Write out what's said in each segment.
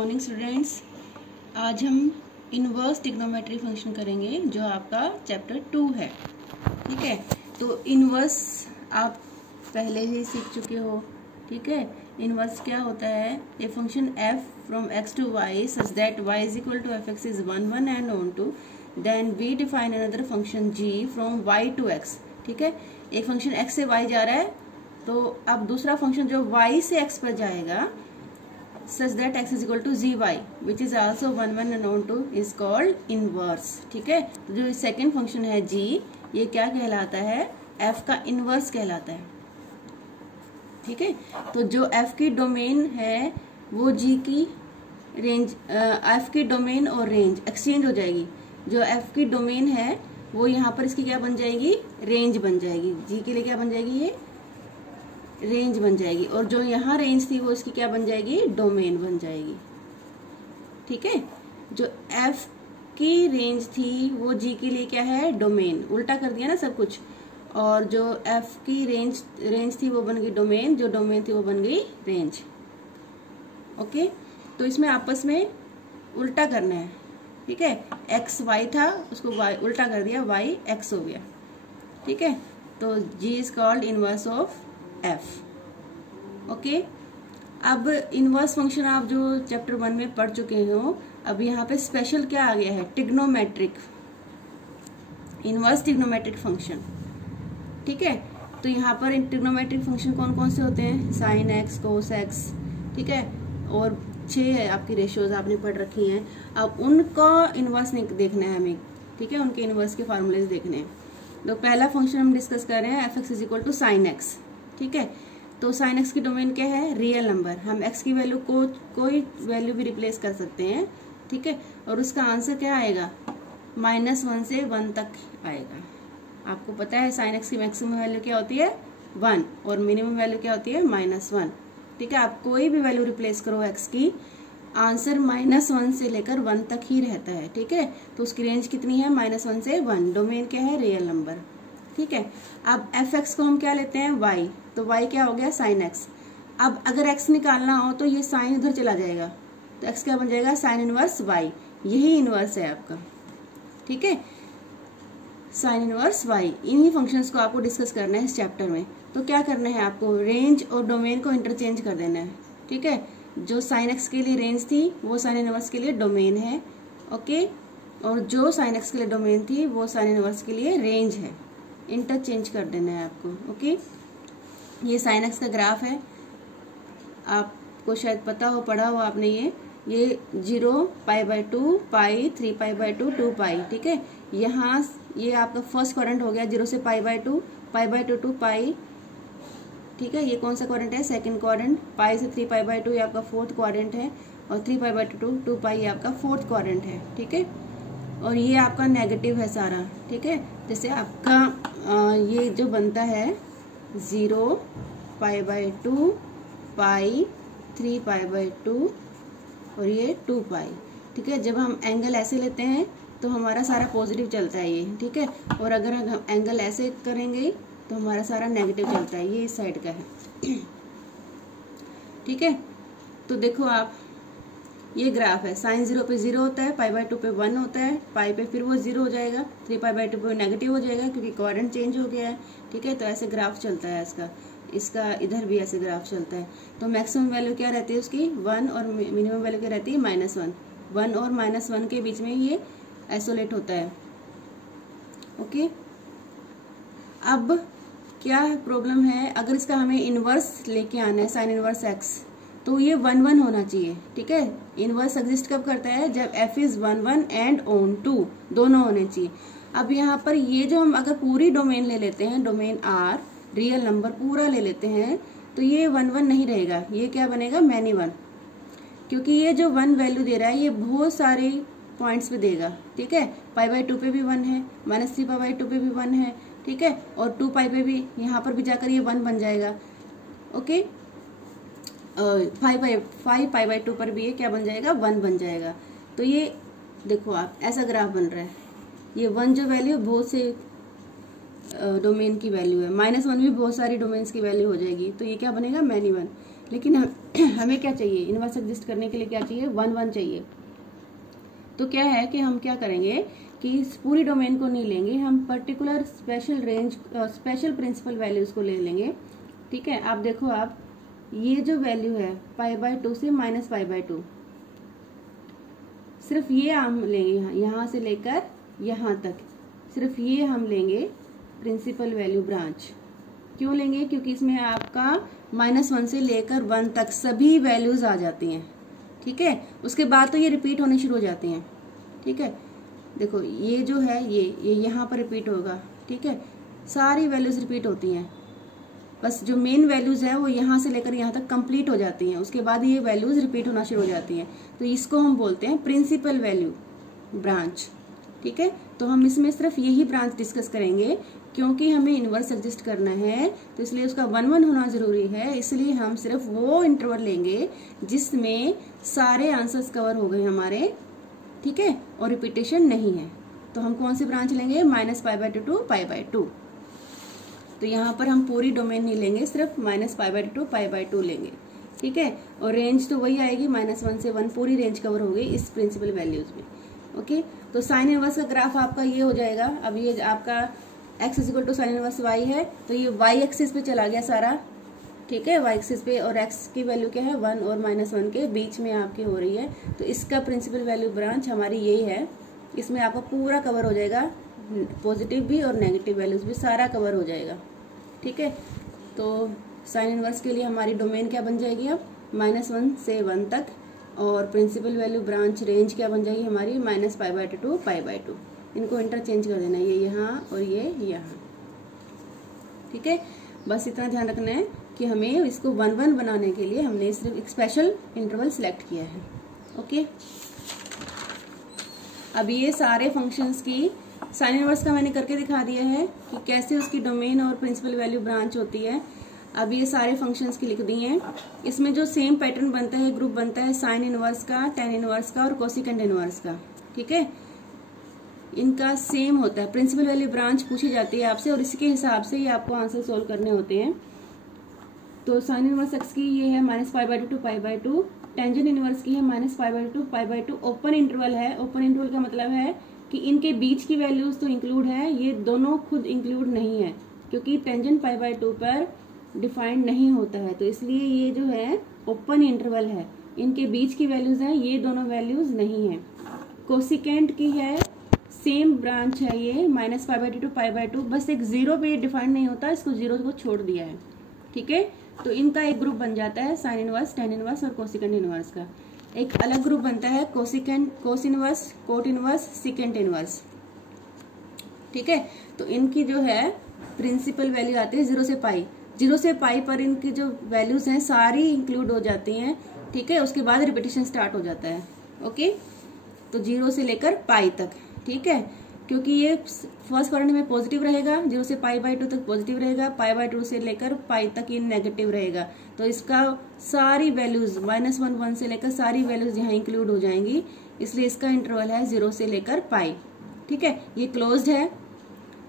Morning students. आज हम inverse trigonometry function करेंगे जो आपका चैप्टर 2 है। ठीक है, तो इनवर्स आप पहले ही सीख चुके हो। ठीक है, इनवर्स क्या होता है? A function f from x to y such that y is equal to fx is 1 1 and onto then we define another function g from y to x। ठीक है, एक फंक्शन x से y जा रहा है, तो अब दूसरा फंक्शन जो y से x पर जाएगा such that x is equal to gy which is also 1 1 and on 2 is called inverse। ठीक है, जो सेकंड फंक्शन है g, ये क्या कहलाता है? f का इनवर्स कहलाता है। ठीक है, तो जो f की डोमेन है वो g की रेंज, f की डोमेन और रेंज एक्सचेंज हो जाएगी। जो f की डोमेन है वो यहाँ पर इसकी क्या बन जाएगी? रेंज बन जाएगी। g के लिए क्या बन जाएगी? ये रेंज बन जाएगी। और जो यहाँ रेंज थी वो इसकी क्या बन जाएगी? डोमेन बन जाएगी। ठीक है, जो f की रेंज थी वो g के लिए क्या है? डोमेन। उल्टा कर दिया ना सब कुछ। और जो f की रेंज थी वो बन गई डोमेन, जो डोमेन थी वो बन गई रेंज। ओके, तो इसमें आपस में उल्टा करना है। ठीक है, x y था, उसको y उल्टा कर दिया, y x हो गया। ठीक है, तो g is called inverse of f। Okay, अब इनवर्स फंक्शन आप जो चैप्टर 1 में पढ़ चुके हो, अब यहाँ पे स्पेशल क्या आ गया है? Trigonometric, inverse trigonometric function. ठीक है, तो यहाँ पर ट्रिग्नोमेट्रिक फंक्शन कौन कौन से होते हैं? Sine x, cos x. ठीक है, और 6 है आपकी रेशियोज आपने पढ़ रखी हैं। अब उनका इनवर्स देखना है हमें। ठीक है, उनके इनवर्स के फार्मूलेज देखने हैं। तो पहला फंक्शन हम डिस्कस कर रहे हैं f x is equal to sine x. ठीक है, तो साइन एक्स की डोमेन क्या है? Real number. हम एक्स की वैल्यू को कोई वैल्यू भी रिप्लेस कर सकते हैं। ठीक है, और उसका आंसर क्या आएगा? -1 से 1 तक आएगा। आपको पता है साइन एक्स की मैक्सिमम वैल्यू क्या होती है? 1, और मिनिमम वैल्यू क्या होती है? -1। ठीक है, आप कोई भी वैल्यू रिप्लेस करो एक्स की, आंसर -1 से लेकर 1 तक ही रहता है। ठीक है, तो उसकी रेंज कितनी है? -1 से 1। डोमेन क्या है? Real number. ठीक है, अब एफ एक्स को हम क्या लेते हैं? y, तो y क्या हो गया? Sine x. अब अगर x निकालना हो तो ये साइन इधर चला जाएगा, तो x क्या बन जाएगा? Sine inverse y। यही इनवर्स है आपका। ठीक है, साइन इनवर्स y। इन्हीं फंक्शंस को आपको डिस्कस करना है इस चैप्टर में। तो क्या करना है आपको? रेंज और डोमेन को इंटरचेंज कर देना है। ठीक है, जो साइन एक्स के लिए रेंज थी वो साइन इनवर्स के लिए डोमेन है। ओके, और जो साइन एक्स के लिए डोमेन थी वो साइन इनवर्स के लिए रेंज है। इंटरचेंज कर देना है आपको। ओके, ये साइन एक्स का ग्राफ है, आपको शायद पता हो, पढ़ा हो आपने। ये 0 π/2 पाई 3 π/2 2 पाई। ठीक है, यहाँ ये आपका फर्स्ट क्वाड्रेंट हो गया, 0 से π/2 2 पाई। ठीक है, ये कौन सा क्वाड्रेंट है? Second quadrant. पाई से 3 π/2 ये आपका फोर्थ क्वाड्रेंट है, और 3 π/2 2 पाई ये आपका फोर्थ क्वाड्रेंट है। ठीक है, और ये आपका नेगेटिव है सारा। ठीक है, जैसे आपका ये जो बनता है 0 π/2 पाई 3 π/2 और ये 2 पाई। ठीक है, जब हम एंगल ऐसे लेते हैं तो हमारा सारा पॉजिटिव चलता है ये। ठीक है, और अगर हम एंगल ऐसे करेंगे तो हमारा सारा नेगेटिव चलता है। ये इस साइड का है। ठीक है, तो देखो आप, ये ग्राफ है। साइन 0 पे 0 होता है, π/2 पे 1 होता है, पाई पे फिर वो 0 हो जाएगा, 3 π/2 पे नेगेटिव हो जाएगा क्योंकि क्वाड्रेंट चेंज हो गया है। ठीक है, तो ऐसे ग्राफ चलता है इसका इधर भी ऐसे ग्राफ चलता है। तो मैक्सिमम वैल्यू क्या रहती है उसकी? 1, और मिनिमम वैल्यू क्या रहती है? -1। 1 और -1 के बीच में ये आइसोलेट होता है। ओके, अब क्या प्रॉब्लम है? अगर इसका हमें इनवर्स लेके आना है, साइन इनवर्स एक्स, तो ये 1 1 होना चाहिए। ठीक है, इनवर्स एग्जिस्ट कब करता है? जब f इज 1 1 एंड ऑन 2, दोनों होने चाहिए। अब यहाँ पर ये जो हम अगर पूरी डोमेन ले लेते हैं, डोमेन R, रियल नंबर पूरा ले लेते हैं, तो ये 1 1 नहीं रहेगा। ये क्या बनेगा? मैनी 1, क्योंकि ये जो 1 वैल्यू दे रहा है ये बहुत सारे पॉइंट्स पे देगा। ठीक है, π/2 पे भी 1 है, -3 π/2 पे भी 1 है। ठीक है, और 2 पाई पे भी, यहाँ पर भी जाकर ये 1 बन जाएगा। ओके, 5 π/2 पर भी ये क्या बन जाएगा? 1 बन जाएगा। तो ये देखो आप, ऐसा ग्राफ बन रहा है। ये 1 जो वैल्यू बहुत से डोमेन की वैल्यू है, -1 भी बहुत सारी डोमेन्स की वैल्यू हो जाएगी, तो ये क्या बनेगा? मैनी 1। लेकिन हमें क्या चाहिए, इनवर्स एग्जिस्ट करने के लिए क्या चाहिए, 1 1 चाहिए। तो क्या है कि हम क्या करेंगे कि इस पूरी डोमेन को नहीं लेंगे, हम particular special range special principal values को ले लेंगे। ठीक है, आप देखो, आप ये जो वैल्यू है π/2 से -π/2, सिर्फ ये हम लेंगे, यहाँ से लेकर यहाँ तक सिर्फ ये हम लेंगे प्रिंसिपल वैल्यू ब्रांच। क्यों लेंगे, क्योंकि इसमें आपका -1 से लेकर 1 तक सभी वैल्यूज आ जाती हैं। ठीक है, उसके बाद तो ये रिपीट होने शुरू हो जाती हैं। ठीक है, देखो ये जो है ये यहाँ पर रिपीट होगा। ठीक है, सारी वैल्यूज रिपीट होती हैं, बस जो मेन वैल्यूज है वो यहाँ से लेकर यहाँ तक कंप्लीट हो जाती हैं, उसके बाद ये वैल्यूज रिपीट होना शुरू हो जाती हैं। तो इसको हम बोलते हैं प्रिंसिपल वैल्यू ब्रांच। ठीक है, तो हम इसमें सिर्फ यही ब्रांच डिस्कस करेंगे, क्योंकि हमें इनवर्स एग्जिस्ट करना है तो इसलिए उसका 1 1 होना जरूरी है। इसलिए हम सिर्फ वो इंटरवल लेंगे जिसमें सारे आंसर्स कवर हो गए हमारे। ठीक है, और रिपीटेशन नहीं है। तो हम कौन सी ब्रांच लेंगे, -π/2 to π/2। तो यहाँ पर हम पूरी डोमेन नहीं लेंगे, सिर्फ -π/2 to π/2 लेंगे। ठीक है, और रेंज तो वही आएगी, -1 से 1 पूरी रेंज कवर हो गई इस प्रिंसिपल वैल्यूज में। ओके, तो साइन इनवर्स का ग्राफ आपका ये हो जाएगा। अब ये आपका x = sin इनवर्स y है, तो ये y एक्सिस पे चला गया सारा। ठीक है, y एक्सिस पे, और x की वैल्यू क्या है, 1 और -1 के बीच में आपकी हो रही है। तो इसका प्रिंसिपल वैल्यू ब्रांच हमारी यही है। इसमें आपका पूरा कवर हो जाएगा, पॉजिटिव भी और नेगेटिव वैल्यूज भी सारा कवर हो जाएगा। ठीक है, तो साइन इनवर्स के लिए हमारी डोमेन क्या बन जाएगी अब, -1 से 1 तक, और प्रिंसिपल वैल्यू ब्रांच रेंज क्या बन जाएगी हमारी, -π/2 to π/2। इनको इंटरचेंज कर देना, ये यहाँ और ये यहाँ। ठीक है, बस इतना ध्यान रखना है कि हमें इसको 1 1 बनाने के लिए हमने सिर्फ एक स्पेशल इंटरवल सिलेक्ट किया है। ओके, अब ये सारे फंक्शंस की साइन इनवर्स का मैंने करके दिखा दिया है कि कैसे उसकी डोमेन और प्रिंसिपल वैल्यू ब्रांच होती है। अब ये सारे फंक्शंस की लिख दिए हैं। इसमें जो सेम पैटर्न बनता है, ग्रुप बनता है साइन इनवर्स का, टेन इनवर्स का और कोसिकेंड इनवर्स का। ठीक है, इनका सेम होता है। प्रिंसिपल वैल्यू ब्रांच पूछी जाती है आपसे और इसके हिसाब से ही आपको आंसर सोल्व करने होते हैं। तो साइन इनवर्स x की ये है -π/2 to π/2, टेंजेंट इनवर्स की है -π/2 to π/2। ओपन इंटरवल है। ओपन इंटरवल का मतलब है कि इनके बीच की वैल्यूज तो इंक्लूड है, ये दोनों खुद इंक्लूड नहीं है, क्योंकि टेंजेंट π/2 पर डिफाइंड नहीं होता है। तो इसलिए ये जो है ओपन इंटरवल है, इनके बीच की वैल्यूज हैं, ये दोनों वैल्यूज नहीं है। कोसिकेंट की है, सेम ब्रांच है ये, -π/2 to π/2, बस एक 0 पे डिफाइंड नहीं होता, इसको 0 को छोड़ दिया है। ठीक है, तो इनका एक ग्रुप बन जाता है साइन इनवर्स, टेन इनवर्स और कोसिकेंट इनवर्स का। एक अलग ग्रुप बनता है cosecant, cos inverse, cot inverse, secant inverse. ठीक है, तो इनकी जो है प्रिंसिपल वैल्यू आती है 0 से π। 0 से π पर इनकी जो वैल्यूज हैं सारी इंक्लूड हो जाती हैं। ठीक है, उसके बाद रिपीटेशन स्टार्ट हो जाता है। ओके, तो 0 से लेकर π तक। ठीक है, क्योंकि ये फर्स्ट क्वाड्रेंट में पॉजिटिव रहेगा, 0 से π/2 तक पॉजिटिव रहेगा, π/2 से लेकर π तक ये नेगेटिव रहेगा। तो इसका सारी वैल्यूज -1 1 से लेकर सारी वैल्यूज यहाँ इंक्लूड हो जाएंगी, इसलिए इसका इंटरवल है 0 से लेकर π। ठीक है, ये क्लोज्ड है।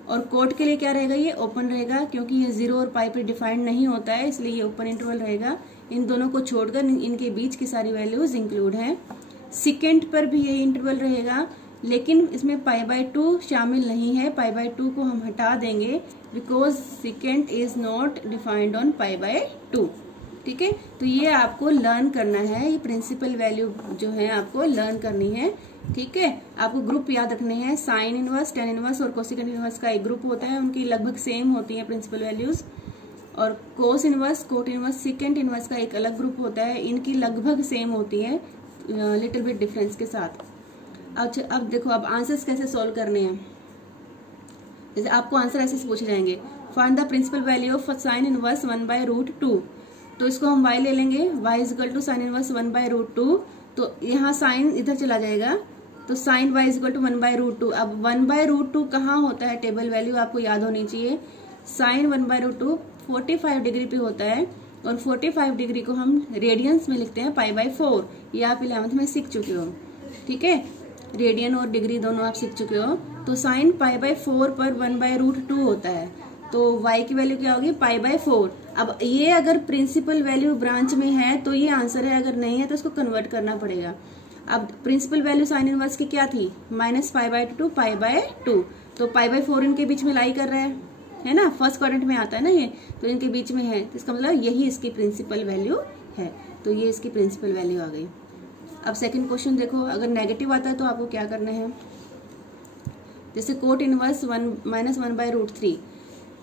और कोट के लिए क्या रहेगा, ये ओपन रहेगा, क्योंकि ये 0 और π पर डिफाइंड नहीं होता है, इसलिए ये ओपन इंटरवल रहेगा। इन दोनों को छोड़कर इनके बीच की सारी वैल्यूज इंक्लूड है। सिकेंट पर भी यही इंटरवल रहेगा, लेकिन इसमें π/2 शामिल नहीं है। π/2 को हम हटा देंगे, because secant is not defined on π/2। ठीक है, तो ये आपको लर्न करना है, ये प्रिंसिपल वैल्यू जो है आपको लर्न करनी है। ठीक है, आपको ग्रुप याद रखने हैं, साइन इनवर्स, टेन इनवर्स और कोसिकेंट इनवर्स का एक ग्रुप होता है, उनकी लगभग सेम होती है प्रिंसिपल वैल्यूज। और cos inverse, cot inverse, secant inverse का एक अलग ग्रुप होता है, इनकी लगभग सेम होती है, लिटिल बिट डिफरेंस के साथ। अच्छा, अब देखो, अब आंसर्स कैसे सॉल्व करने हैं। जैसे आपको आंसर ऐसे पूछे जाएंगे, find the principal value of sine inverse 1/√2। तो इसको हम y ले लेंगे, y = साइन इनवर्स 1/√2। तो यहाँ साइन इधर चला जाएगा, तो साइन y = 1/√2। अब 1/√2 कहाँ होता है, टेबल वैल्यू आपको याद होनी चाहिए। साइन 1/√2 45 डिग्री पे होता है, और 45 डिग्री को हम रेडियंस में लिखते हैं π/4। ये आप 11th में सीख चुके हो। ठीक है, रेडियन और डिग्री दोनों आप सीख चुके हो। तो साइन π/4 पर 1/√2 होता है। तो y की वैल्यू क्या होगी π/4। अब ये अगर प्रिंसिपल वैल्यू ब्रांच में है तो ये आंसर है, अगर नहीं है तो इसको कन्वर्ट करना पड़ेगा। अब प्रिंसिपल वैल्यू साइन इनवर्स की क्या थी -π/2 टू π/2, तो π/4 इनके बीच में लाई कर रहा है ना, फर्स्ट क्वाड्रेंट में आता है ना ये, तो इनके बीच में है, तो इसका मतलब यही इसकी प्रिंसिपल वैल्यू है, तो ये इसकी प्रिंसिपल वैल्यू आ गई। अब सेकंड क्वेश्चन देखो, अगर नेगेटिव आता है तो आपको क्या करना है, जैसे कोट इनवर्स 1-1/√3,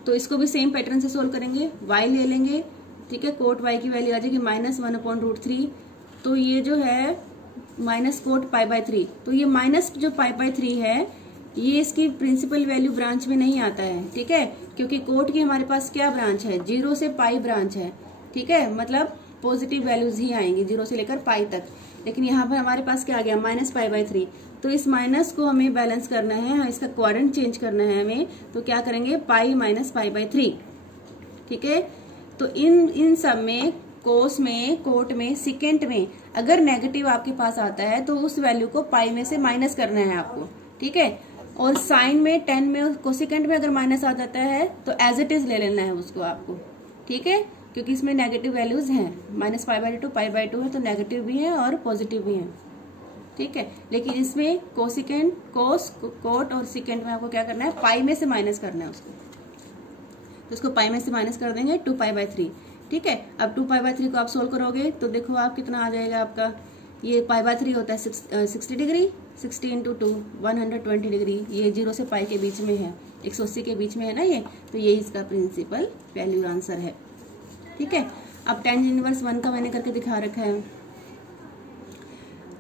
तो इसको भी सेम पैटर्न से सोल्व करेंगे, y ले लेंगे, ठीक है, कोट y की वैल्यू आ जाएगी -1/√3, तो ये जो है माइनस कोट π/3, तो ये माइनस जो π/3 है ये इसकी प्रिंसिपल वैल्यू ब्रांच में नहीं आता है, ठीक है, क्योंकि कोट की हमारे पास क्या ब्रांच है, 0 से पाई ब्रांच है, ठीक है, मतलब पॉजिटिव वैल्यूज ही आएंगी 0 से लेकर पाई तक। लेकिन यहाँ पर हमारे पास क्या आ गया -π/3, तो इस माइनस को हमें बैलेंस करना है, इसका क्वाड्रेंट चेंज करना है हमें, तो क्या करेंगे पाई -π/3, ठीक है। तो इन सब में कोस में, कोट में, सिकेंट में अगर नेगेटिव आपके पास आता है तो उस वैल्यू को पाई में से माइनस करना है आपको, ठीक है। और साइन में, टेन में, कोसिकेंट में अगर माइनस आ जाता है तो एज इट इज ले लेना है उसको आपको, ठीक है, क्योंकि इसमें नेगेटिव वैल्यूज हैं, -π/2 π/2 है, तो नेगेटिव भी है और पॉजिटिव भी है, ठीक है। लेकिन इसमें कोसिकेंट, कोस, कोट और सिकेंट में आपको क्या करना है, पाई में से माइनस करना है उसको, तो उसको पाई में से माइनस कर देंगे 2π/3, ठीक है। अब 2π/3 को आप सोल्व करोगे तो देखो आप कितना आ जाएगा आपका, ये π/3 होता है 60 डिग्री, 60 × 2 120 डिग्री, ये 0 से पाई के बीच में है, 180 के बीच में है ना ये, तो यही इसका प्रिंसिपल वैल्यू आंसर है, ठीक है। अब टेंजेंट इनवर्स 1 का मैंने करके दिखा रखा है,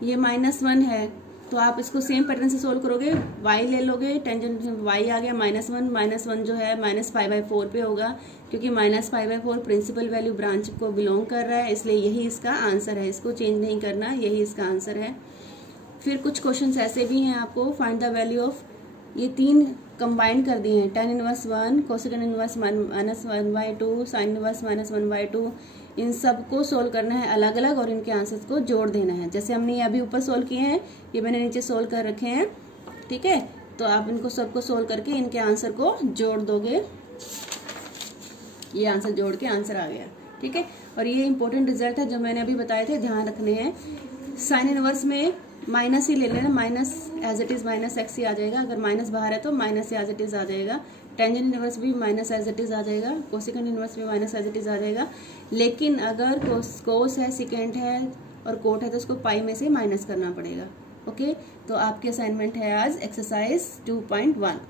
ये -1 है, तो आप इसको सेम पैटर्न से सोल्व करोगे, y ले लोगे, टेंजेंट y आ गया -1 जो है -π/4 पे होगा, क्योंकि -π/4 प्रिंसिपल वैल्यू ब्रांच को बिलोंग कर रहा है, इसलिए यही इसका आंसर है, इसको चेंज नहीं करना, यही इसका आंसर है। फिर कुछ क्वेश्चंस ऐसे भी हैं, आपको फाइंड द वैल्यू ऑफ, ये 3 कंबाइन कर दिए हैं, tan inverse 1, cosecant inverse -1/2, sine inverse -1/2, इन सबको सोल्व करना है अलग अलग और इनके आंसर्स को जोड़ देना है, जैसे हमने ये अभी ऊपर सोल्व किए हैं, ये मैंने नीचे सोल्व कर रखे हैं, ठीक है। तो आप इनको सबको सोल्व करके इनके आंसर को जोड़ दोगे, ये आंसर जोड़ के आंसर आ गया, ठीक है। और ये इंपॉर्टेंट रिजल्ट है जो मैंने अभी बताए थे, ध्यान रखने हैं। साइन इनवर्स में माइनस ही ले लेना, minus as it is -x ही आ जाएगा, अगर माइनस बाहर है तो माइनस एज इट इज आ जाएगा, टेंजेंट इनवर्स भी माइनस एज इट इज आ जाएगा, कोसिकेंट इनवर्स भी माइनस एज इट इज आ जाएगा। लेकिन अगर कोस है, सिकेंट है और कोट है तो उसको पाई में से माइनस करना पड़ेगा, ओके। तो आपकी असाइनमेंट है आज एक्सरसाइज 2.1।